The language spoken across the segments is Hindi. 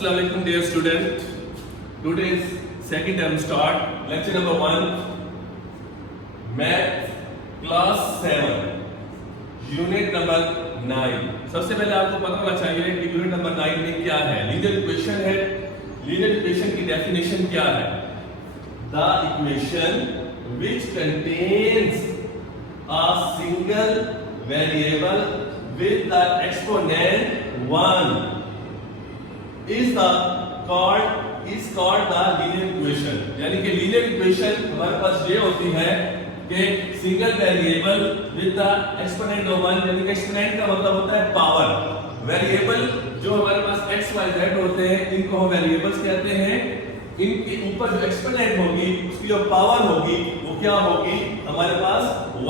Assalamualaikum dear student. Today's second term start. Lecture number 1. Math class 7. Unit number 9. सबसे पहले आपको पता होना चाहिए कि यूनिट नंबर 9 में क्या है. लीनियर इक्वेशन है. लीनियर इक्वेशन की डेफिनेशन क्या है? The equation which contains a single variable with the exponent 1 is called the linear equation. यानी कि लीनियर इक्वेशन हमारे पास ये होती है कि single variable with the exponent of 1, यानी कि एक्सपोनेंट का मतलब होता है पावर. वेरिएबल जो हमारे पास x y z होते हैं इनको हम वेरिएबल्स कहते हैं. इनके ऊपर जो एक्सपोनेंट होगी उसकी जो पावर होगी वो क्या होगी? हमारे पास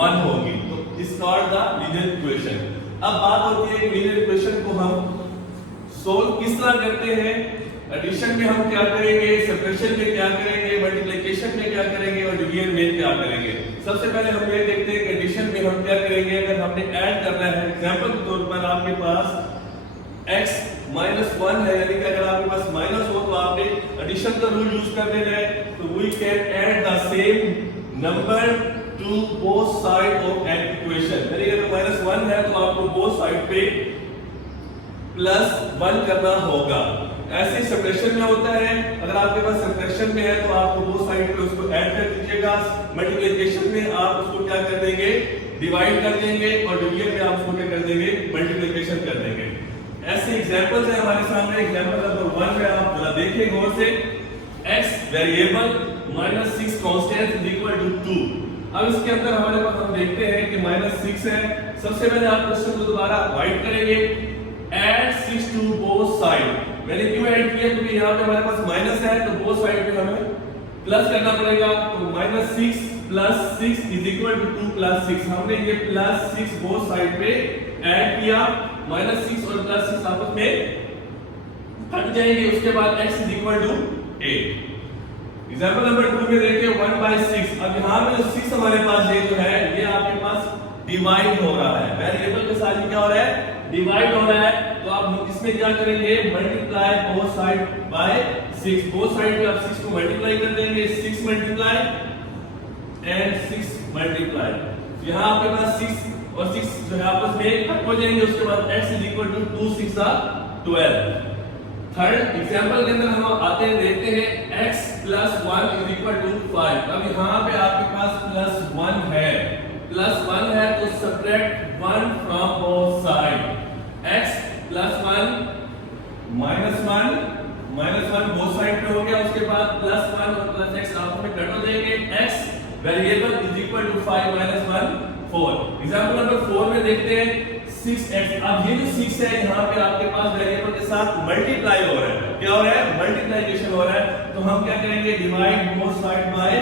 1 होगी. तो इस कॉल्ड द लीनियर इक्वेशन. अब बात होती है कि लीनियर इक्वेशन को हम सोल्व किस तरह करते हैं. एडिशन में हम क्या करेंगे, सब्ट्रैक्शन में क्या करेंगे, मल्टीप्लिकेशन में क्या करेंगे और डिवीजन में क्या करेंगे. सबसे पहले हम ये देखते हैं कि एडिशन में हम क्या करेंगे. अगर हमने ऐड करना है, एग्जांपल के तौर पर आपके पास x -1 है, यानी कि अगर आपके पास माइनस हो तो आपने एडिशन का रूल यूज कर देना है. तो we can add the same number to both side of an equation. यानी अगर -1 है तो आपको बोथ साइड पे +1 करना होगा. ऐसे सब्ट्रैक्शन में होता है. अगर आपके पास सब्ट्रैक्शन में है तो आपको दो साइड पे उसको ऐड कर दीजिएगा. मल्टीप्लिकेशन में आप उसको क्या कर देंगे, डिवाइड कर देंगे और डिवीजन में आप उसको क्या कर देंगे, मल्टीप्लिकेशन कर देंगे. ऐसे एग्जांपल्स हैं हमारे सामने. एग्जांपल नंबर 1 में आप जरा देखिए गौर से. x variable -6 constant is equal to 2. अब इसके अंदर हमारे पास हम देखते हैं कि -6 है. सबसे पहले आप क्वेश्चन को दोबारा राइट करेंगे. Add 6 to both side. मैंने क्यों ऐड किया? क्योंकि यहाँ पे हमारे पास माइनस है तो बोथ साइड पे हमें प्लस करना पड़ेगा. तो -6 + 6 इज इक्वल टू 2 + 6. हमने ये +6 बोथ साइड पे ऐड किया. -6 और +6 आपस में कट जाएंगे. उसके बाद x is equal to 8. Example number 2 में देखिए 1/6. अब यहाँ पे जो 6 हमारे पास ये जो है ये आपके पास डिवाइड हो रहा है. वेरिएबल के साथ क्या हो रहा है, डिवाइड हो रहा है. तो आप इसमें क्या करेंगे, multiply both side by 6. Both side पे आप 6 को मल्टीप्लाई कर देंगे. 6 मल्टीप्लाई एंड 6 मल्टीप्लाई. यहां आपके पास 6 और 6 जो है आपस में कट हो जाएंगे. उसके बाद x is equal to 2 6 12. Third example के अंदर हम आते हैं, देखते हैं x + 1 इज इक्वल टू 5. अब यहां पे आपके पास +1 है. +1 है तो subtract 1 from both side. x +1 -1 both side पे हो गया. उसके बाद +1 और +x आपस में कट हो जाएंगे. x variable is equal to 5 - 1 4. Example number 4 में देखते हैं 6x. अब ये जो 6 है यहाँ पे आपके पास वेरिएबल के साथ मल्टीप्लाई हो रहा है. क्या हो रहा है, मल्टीप्लिकेशन हो रहा है. तो हम क्या करेंगे, डिवाइड बोथ साइड बाय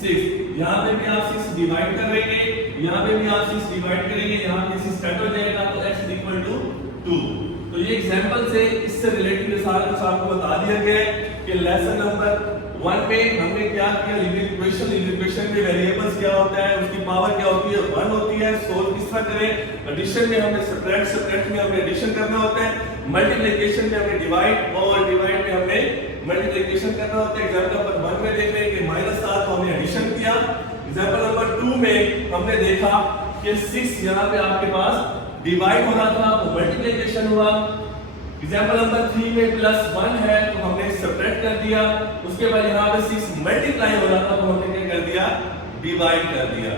6. यहाँ पे भी आप 6 डिवाइड कर लेंगे, यहाँ पे भी आप 6 डिवाइड करेंगे. यहाँ पे 6 कट हो जाएगा तो x इज इक्वल टू 2. तो ये एग्जांपल से इससे रिलेटेड सारा कुछ आपको बता दिया गया है कि लेसन नंबर 1 में हमने क्या किया. लीनियर इक्वेशन में वेरिएबल्स क्या होता है, उसकी पावर क्या होती है, 1 होती है. सोल्व किस तरह करें. एडिशन में हमने सब्ट्रैक्ट में हमने एडिशन करना होता है. मल्टीप्लिकेशन में हमने डिवाइड और डिवाइड में हमने मल्टीप्लिकेशन करना होता है. एग्जांपल नंबर 1 में देख रहे हैं कि -7 को हमने एडिशन किया. एग्जांपल नंबर 2 में हमने देखा कि 6 यहां पे आपके पास डिवाइड हो रहा था तो मल्टीप्लिकेशन हुआ. एग्जांपल नंबर 3 में +1 है तो हमने सब्ट्रैक्ट कर दिया. उसके बाद यहां पे 6 मल्टीप्लाई हो रहा था तो हमने क्या कर दिया, डिवाइड कर दिया.